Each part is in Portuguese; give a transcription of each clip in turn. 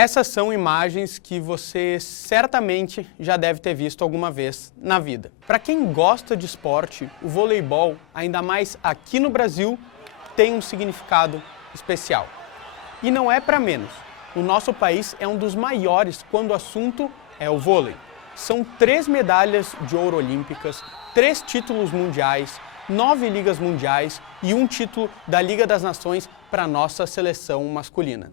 Essas são imagens que você certamente já deve ter visto alguma vez na vida. Para quem gosta de esporte, o voleibol, ainda mais aqui no Brasil, tem um significado especial. E não é para menos. O nosso país é um dos maiores quando o assunto é o vôlei. São 3 medalhas de ouro olímpicas, 3 títulos mundiais, 9 ligas mundiais e 1 título da Liga das Nações para a nossa seleção masculina.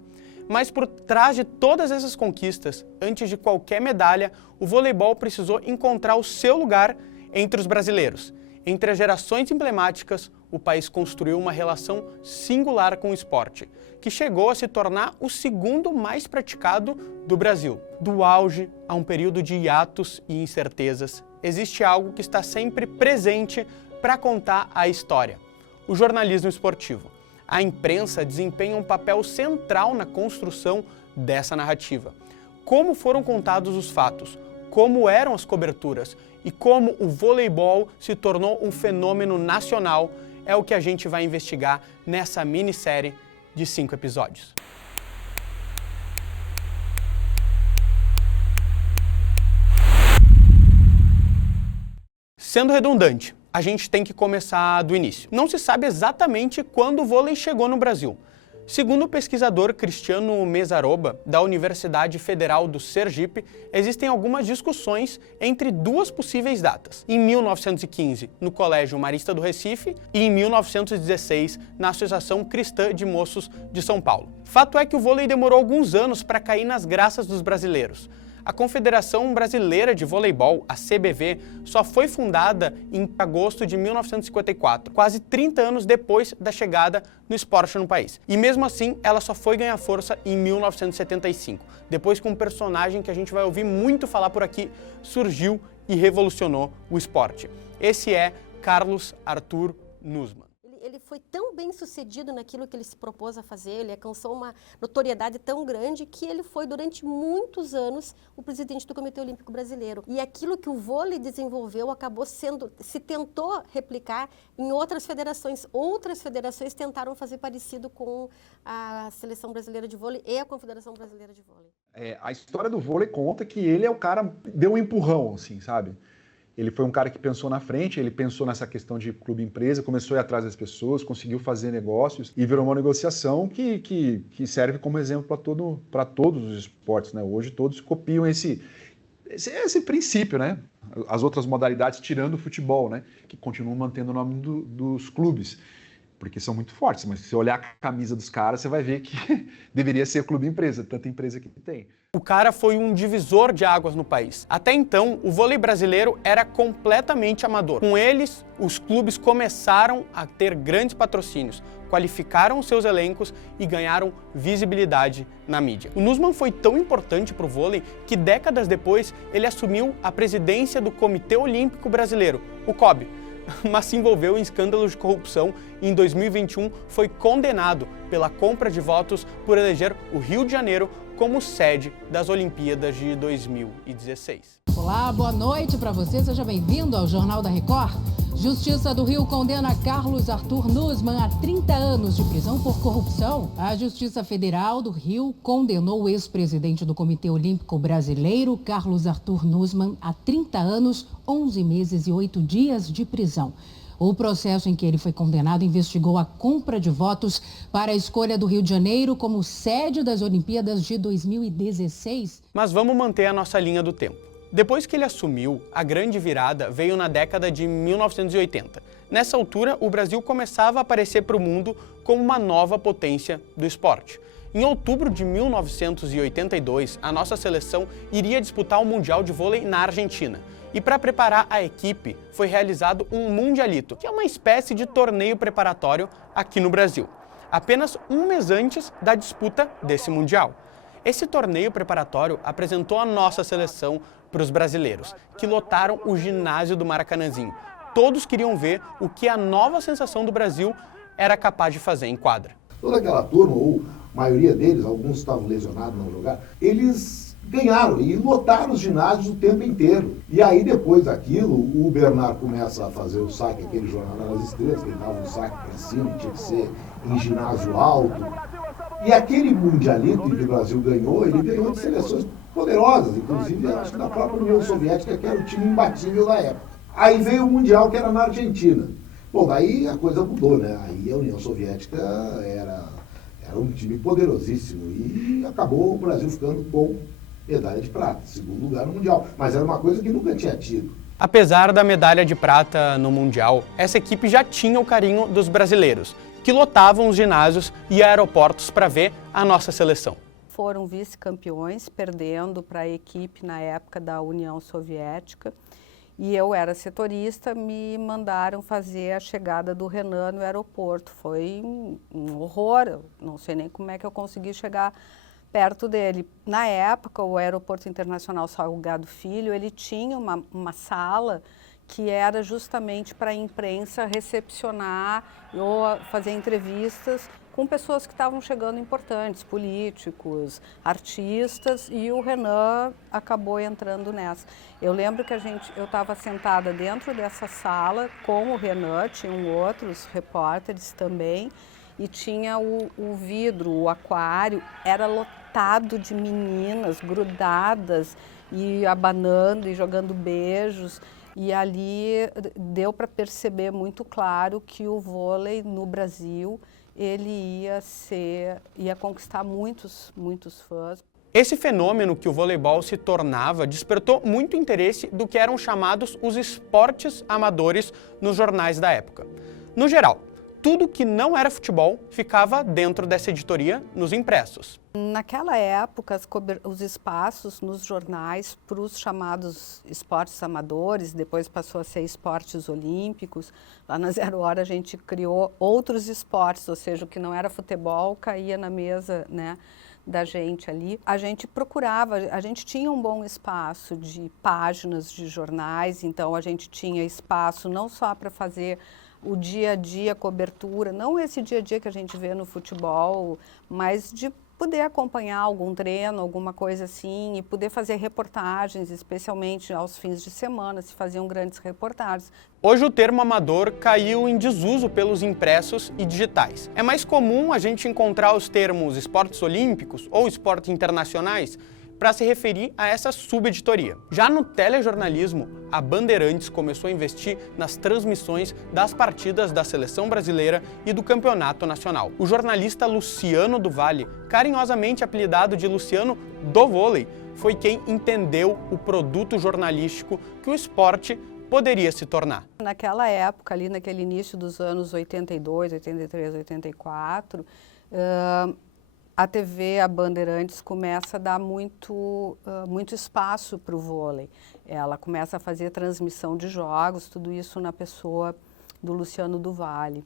Mas por trás de todas essas conquistas, antes de qualquer medalha, o voleibol precisou encontrar o seu lugar entre os brasileiros. Entre as gerações emblemáticas, o país construiu uma relação singular com o esporte, que chegou a se tornar o segundo mais praticado do Brasil. Do auge a um período de hiatos e incertezas, existe algo que está sempre presente para contar a história: o jornalismo esportivo. A imprensa desempenha um papel central na construção dessa narrativa. Como foram contados os fatos, como eram as coberturas e como o voleibol se tornou um fenômeno nacional é o que a gente vai investigar nessa minissérie de 5 episódios. Sendo redundante, a gente tem que começar do início. Não se sabe exatamente quando o vôlei chegou no Brasil. Segundo o pesquisador Cristiano Mesaroba, da Universidade Federal do Sergipe, existem algumas discussões entre 2 possíveis datas. Em 1915, no Colégio Marista do Recife, e em 1916, na Associação Cristã de Moços de São Paulo. Fato é que o vôlei demorou alguns anos para cair nas graças dos brasileiros. A Confederação Brasileira de Voleibol, a CBV, só foi fundada em agosto de 1954, quase 30 anos depois da chegada do esporte no país. E mesmo assim, ela só foi ganhar força em 1975, depois que um personagem que a gente vai ouvir muito falar por aqui surgiu e revolucionou o esporte. Esse é Carlos Arthur Nussmann. Ele foi tão bem sucedido naquilo que ele se propôs a fazer, ele alcançou uma notoriedade tão grande que ele foi durante muitos anos o presidente do Comitê Olímpico Brasileiro. E aquilo que o vôlei desenvolveu acabou se tentou replicar em outras federações. Outras federações tentaram fazer parecido com a Seleção Brasileira de Vôlei e a Confederação Brasileira de Vôlei. A história do vôlei conta que ele é o cara, deu um empurrão, assim, sabe? Ele foi um cara que pensou na frente, ele pensou nessa questão de clube-empresa, começou a ir atrás das pessoas, conseguiu fazer negócios e virou uma negociação que serve como exemplo para todos os esportes, né? Hoje todos copiam esse princípio, né? As outras modalidades, tirando o futebol, né? Que continuam mantendo o nome dos clubes, porque são muito fortes. Mas se você olhar a camisa dos caras, você vai ver que deveria ser clube-empresa, tanta empresa que tem. O cara foi um divisor de águas no país. Até então, o vôlei brasileiro era completamente amador. Com eles, os clubes começaram a ter grandes patrocínios, qualificaram seus elencos e ganharam visibilidade na mídia. O Nussmann foi tão importante para o vôlei que décadas depois ele assumiu a presidência do Comitê Olímpico Brasileiro, o COB, mas se envolveu em escândalos de corrupção e em 2021 foi condenado pela compra de votos por eleger o Rio de Janeiro como sede das Olimpíadas de 2016. Olá, boa noite para você, seja bem-vindo ao Jornal da Record. Justiça do Rio condena Carlos Arthur Nussmann a 30 anos de prisão por corrupção. A Justiça Federal do Rio condenou o ex-presidente do Comitê Olímpico Brasileiro, Carlos Arthur Nussmann, a 30 anos, 11 meses e 8 dias de prisão. O processo em que ele foi condenado investigou a compra de votos para a escolha do Rio de Janeiro como sede das Olimpíadas de 2016. Mas vamos manter a nossa linha do tempo. Depois que ele assumiu, a grande virada veio na década de 1980. Nessa altura, o Brasil começava a aparecer para o mundo como uma nova potência do esporte. Em outubro de 1982, a nossa seleção iria disputar o Mundial de Vôlei na Argentina. E para preparar a equipe, foi realizado um Mundialito, que é uma espécie de torneio preparatório aqui no Brasil, apenas um mês antes da disputa desse Mundial. Esse torneio preparatório apresentou a nossa seleção para os brasileiros, que lotaram o ginásio do Maracanãzinho. Todos queriam ver o que a nova sensação do Brasil era capaz de fazer em quadra. Toda aquela turma, ou a maioria deles, alguns estavam lesionados, não jogaram, eles ganharam e lotaram os ginásios o tempo inteiro. E aí, depois daquilo, o Bernard começa a fazer o saque, aquele Jornal das Estrelas, que ele dava um saque para cima, tinha que ser em ginásio alto. E aquele mundialito que o Brasil ganhou, ele ganhou de seleções poderosas, inclusive acho que da própria União Soviética, que era o time imbatível da época. Aí veio o Mundial, que era na Argentina. Bom, daí a coisa mudou, né? Aí a União Soviética era um time poderosíssimo e acabou o Brasil ficando com medalha de prata, segundo lugar no Mundial. Mas era uma coisa que nunca tinha tido. Apesar da medalha de prata no Mundial, essa equipe já tinha o carinho dos brasileiros, que lotavam os ginásios e aeroportos para ver a nossa seleção. Foram vice-campeões, perdendo para a equipe na época da União Soviética. E eu era setorista, me mandaram fazer a chegada do Renan no aeroporto. Foi um horror, eu não sei nem como é que eu consegui chegar perto dele. Na época, o Aeroporto Internacional Salgado Filho, ele tinha uma sala que era justamente para a imprensa recepcionar ou fazer entrevistas com pessoas que estavam chegando importantes, políticos, artistas, e o Renan acabou entrando nessa. Eu lembro que eu estava sentada dentro dessa sala com o Renan, tinham outros repórteres também, e tinha o vidro, o aquário, era lotado de meninas grudadas e abanando e jogando beijos. E ali deu para perceber muito claro que o vôlei no Brasil ele ia conquistar muitos fãs. Esse fenômeno que o voleibol se tornava despertou muito interesse do que eram chamados os esportes amadores nos jornais da época. No geral, tudo que não era futebol ficava dentro dessa editoria nos impressos. Naquela época, os espaços nos jornais para os chamados esportes amadores, depois passou a ser esportes olímpicos. Lá na Zero Hora a gente criou outros esportes, ou seja, o que não era futebol caía na mesa, né, da gente ali. A gente procurava, a gente tinha um bom espaço de páginas de jornais, então a gente tinha espaço não só para fazer o dia a dia, cobertura, não esse dia a dia que a gente vê no futebol, mas de poder acompanhar algum treino, alguma coisa assim, e poder fazer reportagens, especialmente aos fins de semana, se faziam grandes reportagens. Hoje o termo amador caiu em desuso pelos impressos e digitais. É mais comum a gente encontrar os termos esportes olímpicos ou esportes internacionais para se referir a essa subeditoria. Já no telejornalismo, a Bandeirantes começou a investir nas transmissões das partidas da seleção brasileira e do campeonato nacional. O jornalista Luciano do Valle, carinhosamente apelidado de Luciano do Vôlei, foi quem entendeu o produto jornalístico que o esporte poderia se tornar. Naquela época, ali naquele início dos anos 82, 83, 84, a TV, a Bandeirantes, começa a dar muito espaço para o vôlei. Ela começa a fazer transmissão de jogos, tudo isso na pessoa do Luciano do Valle.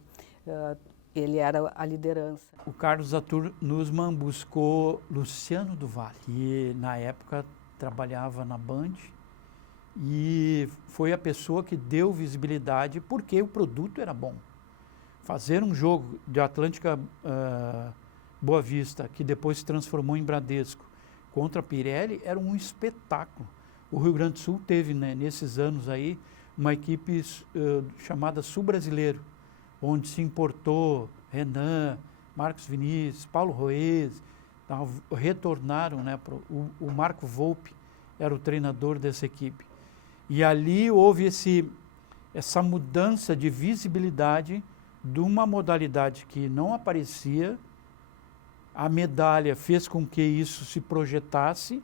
Ele era a liderança. O Carlos Arthur Nussmann buscou Luciano do Valle, que na época trabalhava na Band, e foi a pessoa que deu visibilidade porque o produto era bom. Fazer um jogo de Atlântica Boa Vista, que depois se transformou em Bradesco, contra a Pirelli, era um espetáculo. O Rio Grande do Sul teve, né, nesses anos aí, uma equipe chamada Sul Brasileiro, onde se importou Renan, Marcos Vinícius, Paulo Roez, retornaram, né, o Marco Volpi era o treinador dessa equipe. E ali houve essa mudança de visibilidade de uma modalidade que não aparecia. A medalha fez com que isso se projetasse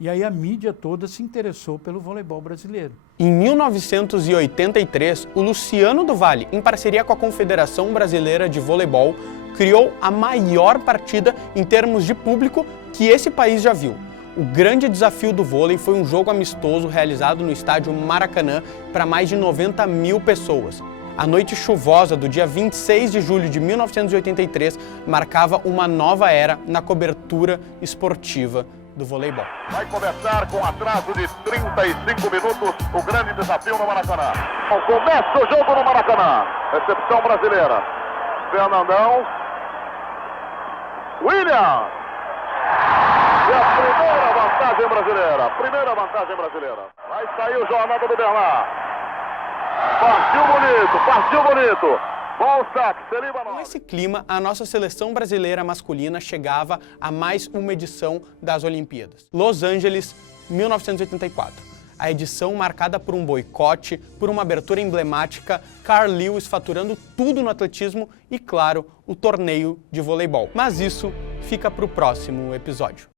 e aí a mídia toda se interessou pelo voleibol brasileiro. Em 1983, o Luciano do Valle, em parceria com a Confederação Brasileira de Voleibol, criou a maior partida em termos de público que esse país já viu. O grande desafio do vôlei foi um jogo amistoso realizado no estádio Maracanã para mais de 90 mil pessoas. A noite chuvosa do dia 26 de julho de 1983 marcava uma nova era na cobertura esportiva do voleibol. Vai começar com atraso de 35 minutos o grande desafio no Maracanã. Começa o jogo no Maracanã. Recepção brasileira. Fernandão. William. E a primeira vantagem brasileira. Primeira vantagem brasileira. Vai sair o Jornada do Bernard. Partiu bonito, partiu bonito. Bom saque, Seliba Com esse clima, a nossa seleção brasileira masculina chegava a mais uma edição das Olimpíadas. Los Angeles, 1984. A edição marcada por um boicote, por uma abertura emblemática, Carl Lewis faturando tudo no atletismo e, claro, o torneio de voleibol. Mas isso fica para o próximo episódio.